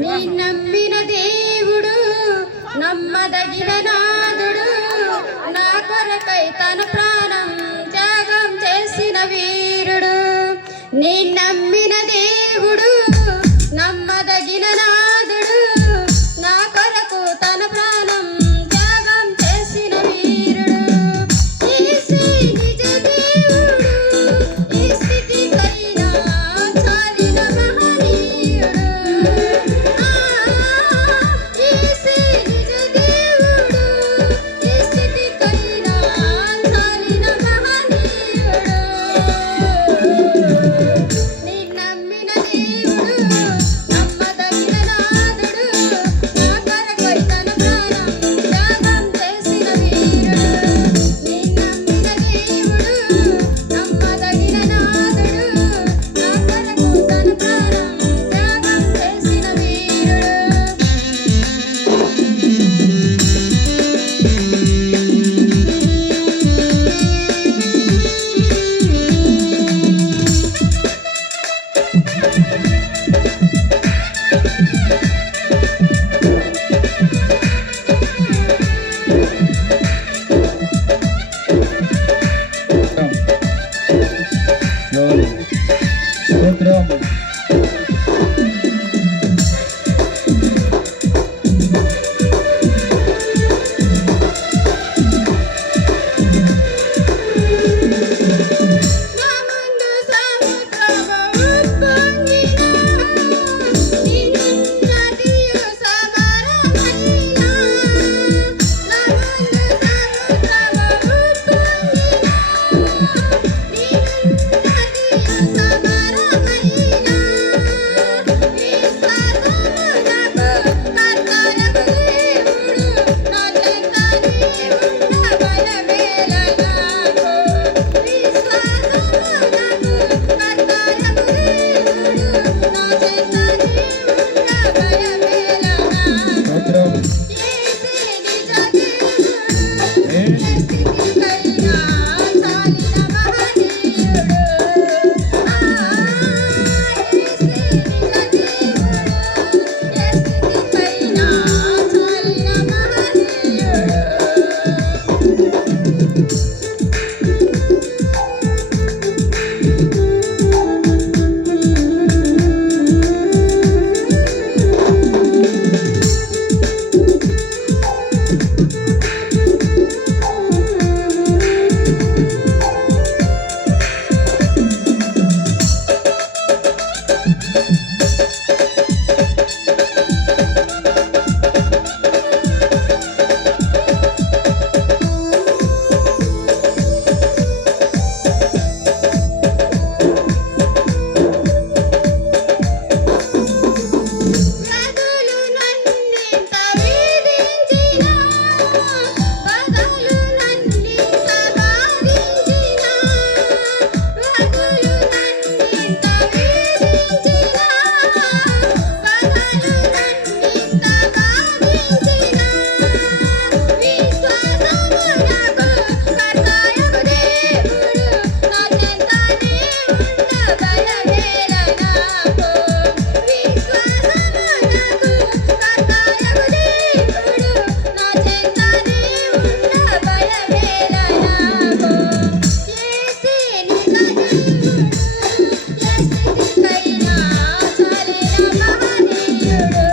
నీ నమ్మిన దేవుడు నమ్మదగిన నాదుడు నా కొరకై తన ప్రాణం త్యాగం చేసిన వీరుడు నీ నమ్మిన దేవుడు నమ్మదగిన నాదుడు నా కొరకు తన ప్రాణం త్యాగం చేసిన వీరుడు యేసే నిజ దేవుడు ఈ స్థితికైనా చాలిన మహనీయుడు యేసే నిజ దేవుడు ఈ స్థితికైనా చాలిన మహనీయుడు నీ నమ్మిన దేవుడు నమ్మదగిన నాదుడు నా కొరకై తన ప్రాణం త్యాగం చేసిన వీరుడు నీ నమ్మిన దేవుడు నమ్మదగిన నాదుడు నా కొరకు తన ప్రాణం త్యాగం చేసిన వీరుడు స్తోత్రం. నా ముందు సముద్రము ఉప్పొంగినా నీ నదియు సమరమైనా నా ముందు సముద్రము ఉప్పొంగినా నీ నదియు సమరమైనా విశ్వాసమునకు కర్తయగు దేవుడు నా చెంత నీవున్న భయమేల నాకు విశ్వాసమునకు కర్తయగు దేవుడు నా చెంత నీవున్న భయమేల నాకు స్తోత్రం. యేసే నిజ దేవుడు ఏ ఏ స్థితికైనా చాలిన మహనీయుడు యేసే నిజ దేవుడు ఏ స్థితికైనా చాలిన మహనీయుడు వ్యాధులు నన్నింత వేధించినా బాధలు నన్నింత బాధించినా వ్యాధులు నన్నింత వేధించినా బాధలు నన్నింత బాధించినా విశ్వాసమునకు కర్తయగు దేవుడు నా చెంత నీవున్న భయమేల నాకు విశ్వాసమునకు కర్తయగు దేవుడు నా చెంత నీవున్న భయమేల నాకు యేసే నిజ దేవుడు ఏ స్థితికైనా చాలిన మహనీయుడు